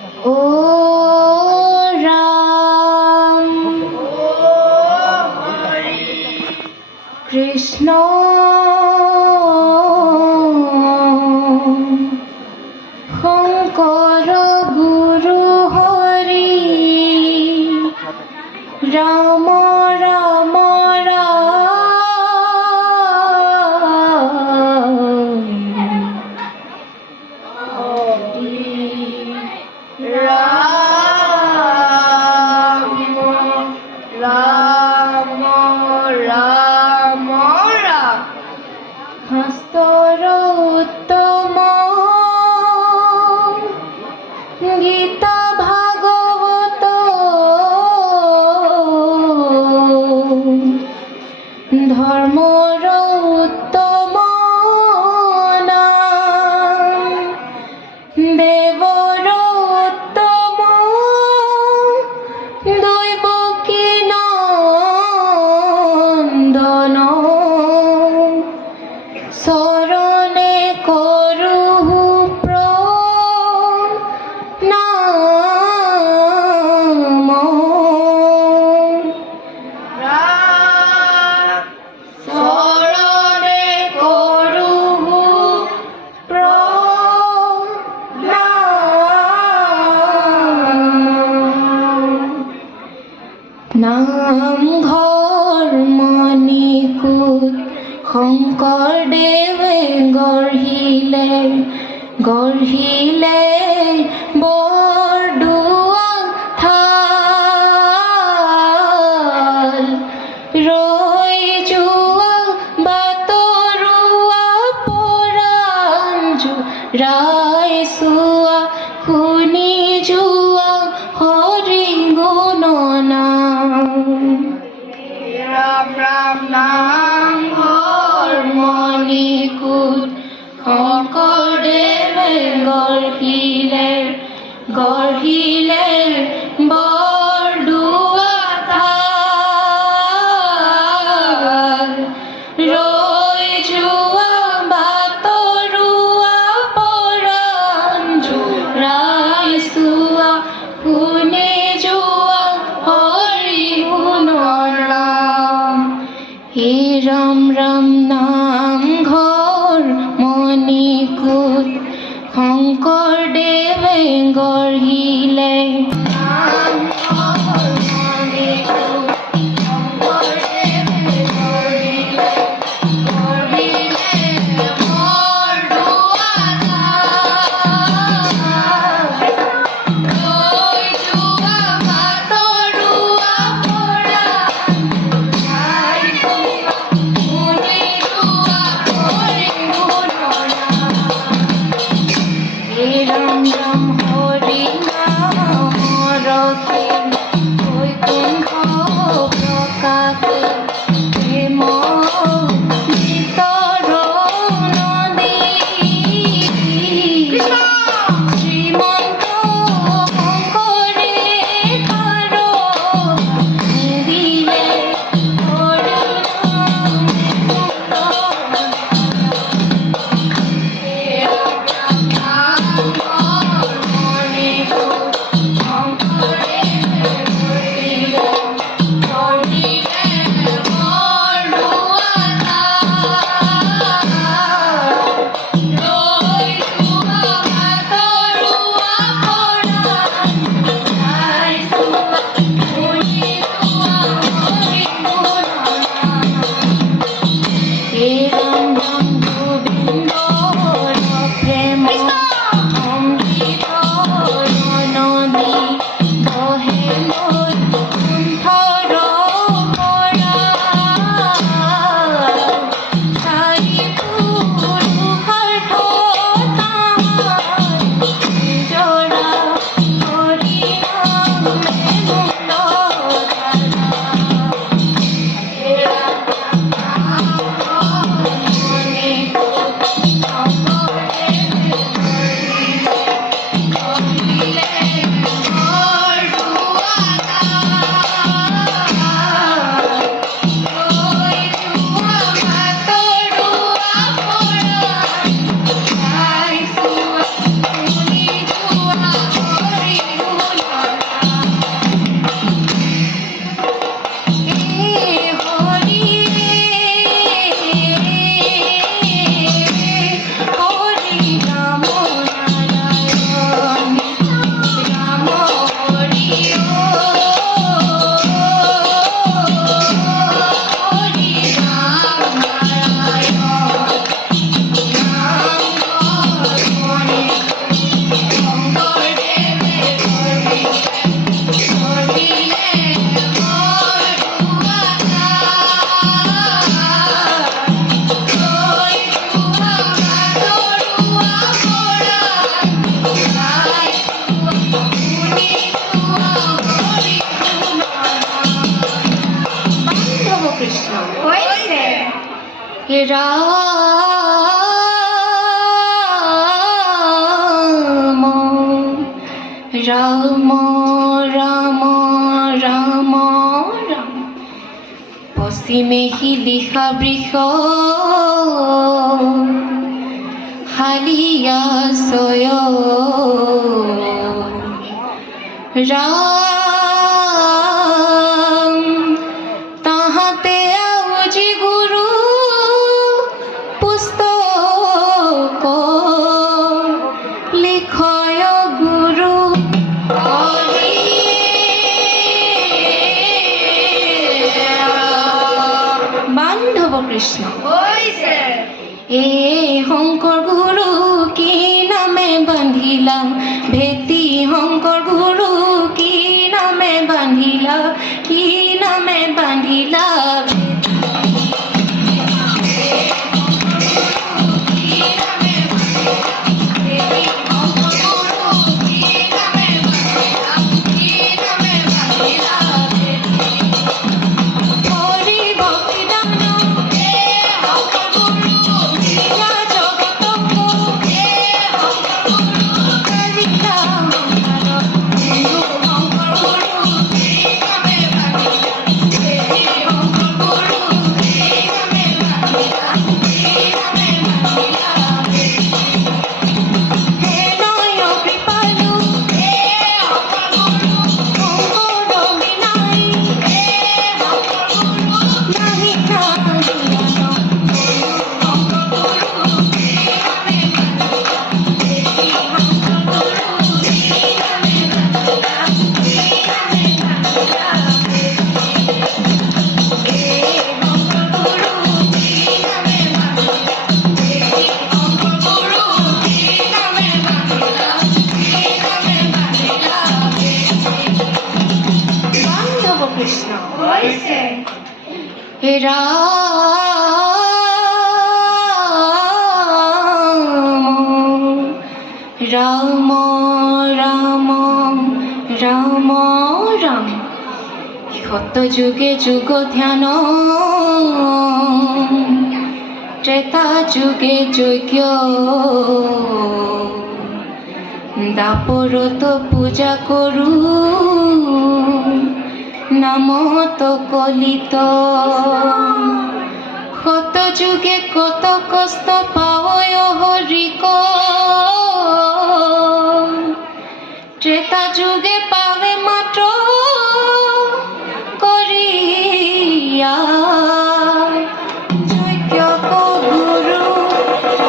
ओ राम कृष्ण शंकर गुरु हरि राम राम राम राम राम हस्तर उत्तम गीता भागवत धर्मर उत्तम नाम देवर उत्तम दैवकी नंदन शरणे करु प्रणाम शरणे करु नाम घर मणिकूट शंकरदेवे गढ़िले बरदुआ थाल रई जुआ बातरुआ परांजु राय सुआ खुनी जुआ हरि गुण राम राम नाम घर मणिकूट शंकरदेवे गढ़िले बरदुआ थाल रई जुआ बातरुआ परांजु राय सुआ खुनी जुआ हरि गुण हे राम राम नाम घर मणिकूट शंकरदेवे गढ़िले राम राम हरि नाम रखे वैकुंठ प्रकाशे प्रेम गीतर नदी श्रीमंत शंकरे थार दिले हरि রাম রাম রাম রাম পশ্চিমে শিলিখা বৃষ হালিয়া ছয় রাম তাহাতে আউজি গুরু পুস্তক লিখয় গুরু হরি বান্ধব কৃষ্ণ এ শংকৰ গুৰু কি নামে বান্ধিলা ভেটি শংকৰ গুৰু কি নামে বান্ধিলা কি নামে বান্ধিলা কৃষ্ণ হে রাম রাম রাম রাম সত যুগে যুগ ধ্যান ত্রেতা যুগে যজ্ঞ দাপরত পূজা করু নামত কলিত কত যুগে কত কষ্ট পাওয় হরিক ত্রেতা যুগে পাবে মাত্র করিয়া যজ্ঞ গুরু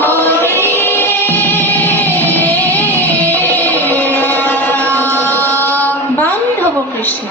হরি বান্ধব কৃষ্ণ